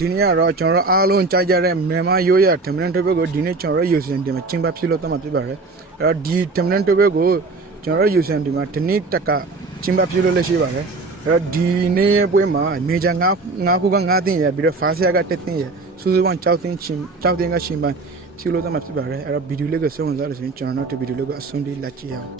ဒီနေ့ကတော့ကျွန်တော်အားလုံးကြားကြတဲ့မြန်မာရိုးရ Terminal Topic ကိုဒီနေ့ကျွန်တော် UCN ဒီမှာကျင်းပဖြစ်လို့တတ်မှာဖြစ်ပါတယ်အဲ့တော့ဒီ Terminal Topic ကိုကျွန်တော် UCN ဒီမှာဒီနေ့တက်ကကျင်းပဖြစ်လို့လည်းရှိပါတယ်အဲ့တော့ဒီနေ့ရဲ့ပွဲမှာ Major 9ခုက9သိန်းရပြီးတော့ First Year က10သိန်းရစုစုပေါင်း6သိန်းကရှင်ပန်းဖြစ်လို့တတ်မှာဖြစ်ပါတယ်အဲ့တော့ဗီဒီယိုလေးကိုစောင့်ကြလို့ဆိုရင်ကျွန်တော်တို့ဗီဒီယိုလေးကိုအဆုံးထိလက်ကြည့်အောင်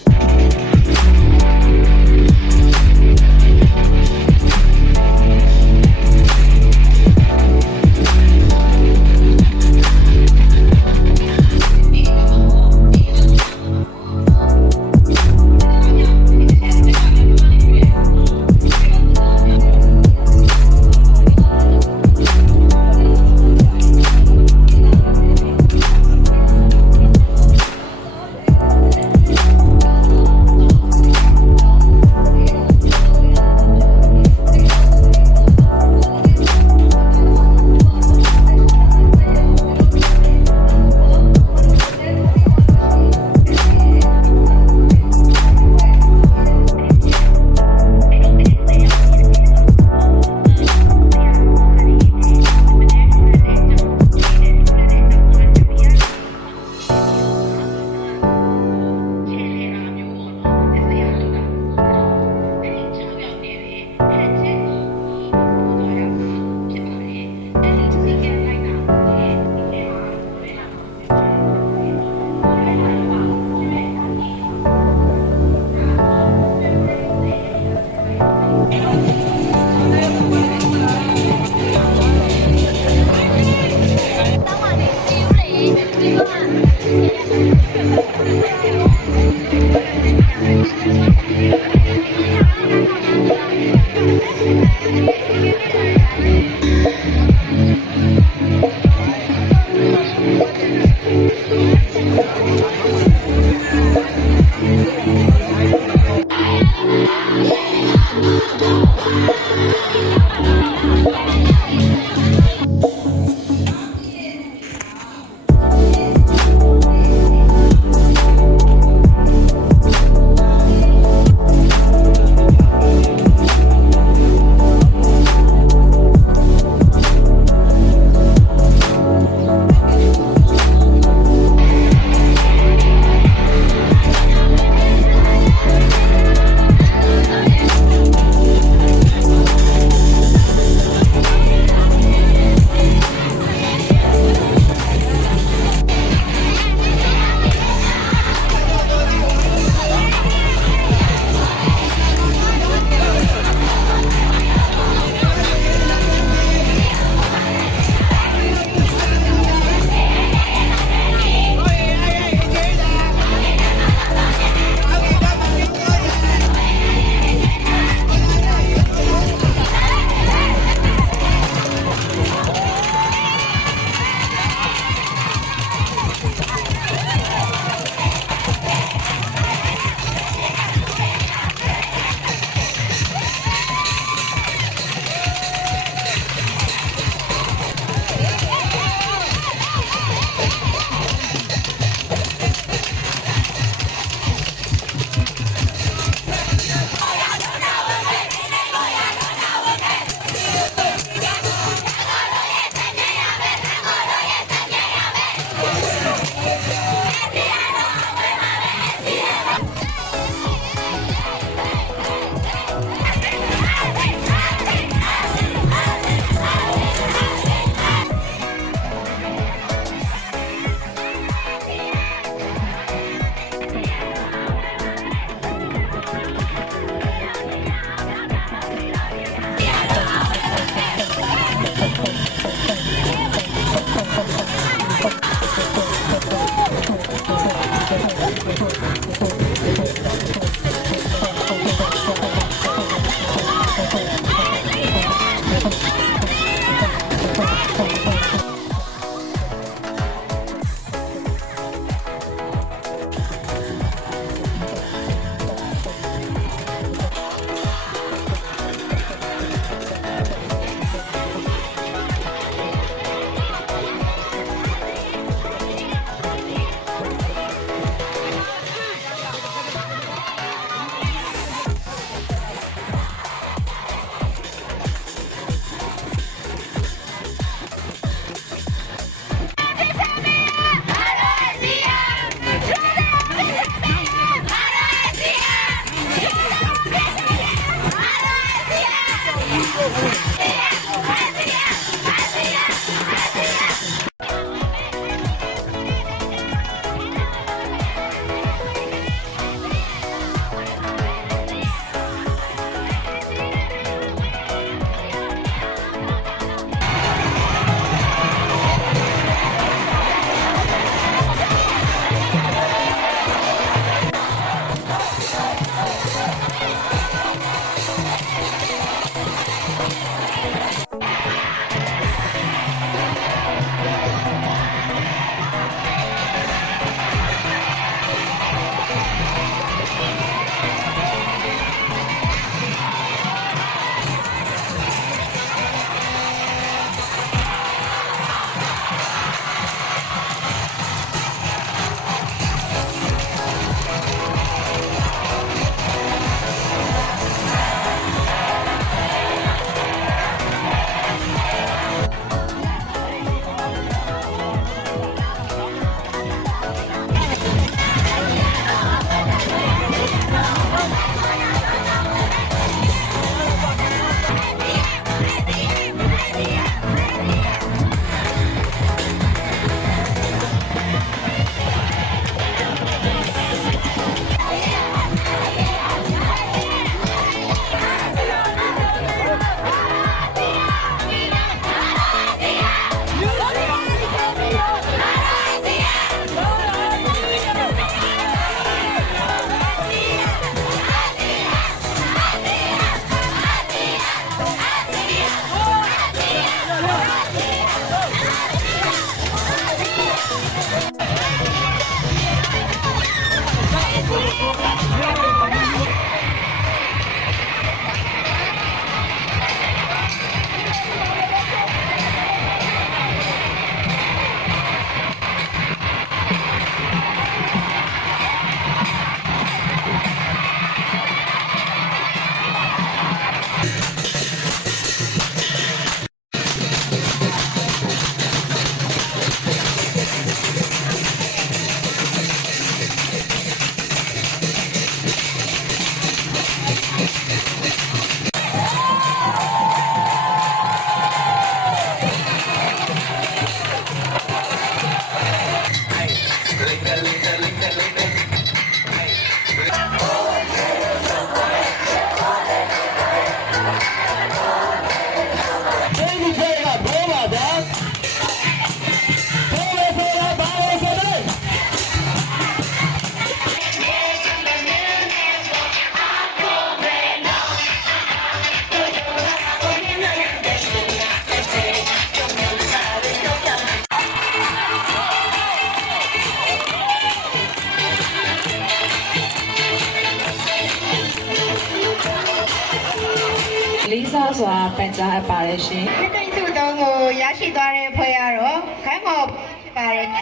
ပန်ကြားအပ်ပါတယ်ရှင် စစ်တိတ်စုတုံးကိုရရှိသွားတဲ့ဖွဲ့ရတော့ခိုင်းမော်ဖြစ်ပါတယ် ဒီ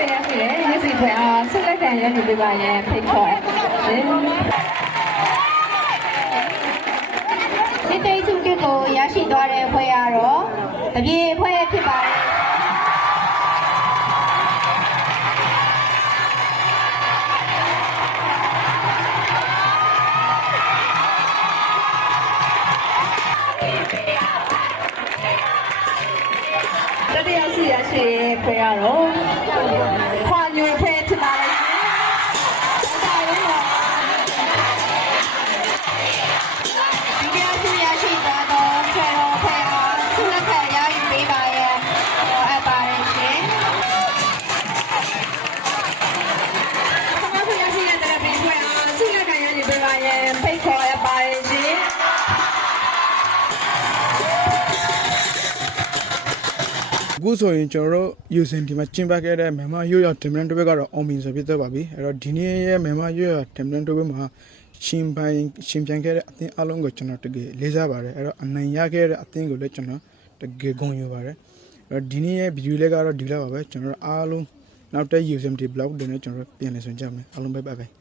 နေ့ရရှိတဲ့ရစီဖွယ်အားဆက်လက်ခံရယူပေးပါရန်ဖိတ်ခေါ်အပ်ပါတယ် စစ်တိတ်စုကိုရရှိသွားတဲ့ဖွဲ့ရတော့တပြေဖွဲ့ဖြစ်ပါတယ် တတိယစီရရှိတဲ့ဖွယ်ကတော့ခွာညွေဖဲဖြစ်ပါလိမ့်မယ်ဒါကြောင့် ဒီပြောက်စုရရှိသွားသောဆွေတော်ဖွဲ့အားဆုလက်ခံရယူပေးပါရန်ခေါ်အပ်ပါတယ်ရှင် ဆမဖွယ်ရရှိတဲ့တရပင်ဖွယ်အားဆုလက်ခံရယူပေးပါရန်ဖိတ်ခေါ်အပ်ပါတယ်ရှင် အခုဆိုရင်ကျွန်တော်တို့ယူစင်ဒီမှာကျင်းပခဲ့တဲ့မြန်မာရိုးရတင်မန်တိုဘက်ကတော့အောင်မြင်စွာဖြစ်သွားပါပြီအဲ့တော့ဒီနေ့ရဲ့မြန်မာရိုးရတင်မန်တိုဘက်မှာရှင်ပြန်ခဲ့တဲ့အသင်းအလုံးကိုကျွန်တော်တကယ်လေးစားပါတယ်အဲ့တော့အနိုင်ရခဲ့တဲ့အသင်းကိုလည်းကျွန်တော်တကယ်ဂုဏ်ယူပါတယ်အဲ့တော့ဒီနေ့ရဲ့ဗီဒီယိုလေးကတော့ဒီလောက်ပါပဲကျွန်တော်တို့အားလုံးနောက်တဲ့ USMT blog တွေနဲ့ကျွန်တော်ပြန်လည်ဆွေးနွေးကြမယ်အားလုံးဘိုင်ဘိုင်